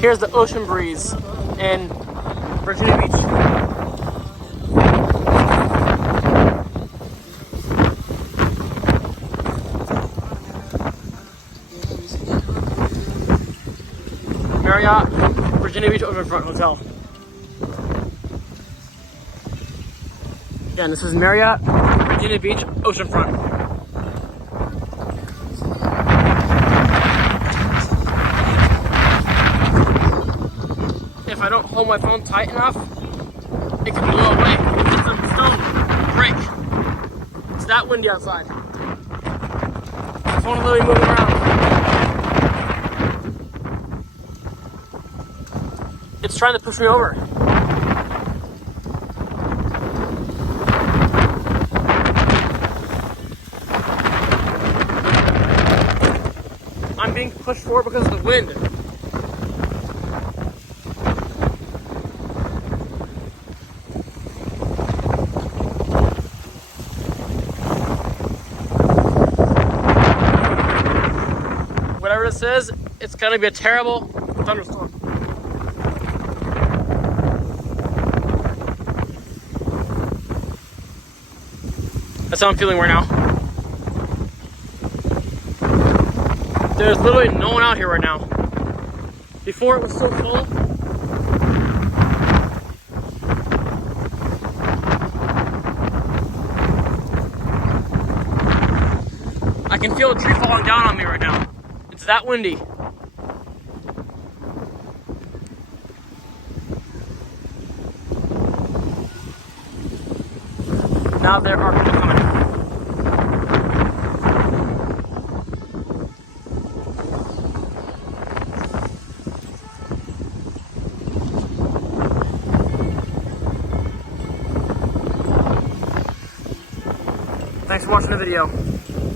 Here's the ocean breeze in Virginia Beach. Marriott, Virginia Beach Oceanfront Hotel. Again, this is Marriott, Virginia Beach Oceanfront. If I don't hold my phone tight enough, it can blow away. It's a stone, break. It's that windy outside. The phone is literally moving around. It's trying to push me over. I'm being pushed forward because of the wind. Whatever this is, it's gonna be a terrible thunderstorm. That's how I'm feeling right now. There's literally no one out here right now. Before it was so full. I can feel a tree falling down on me right now. It's that windy. Now there are people coming. Thanks for watching the video.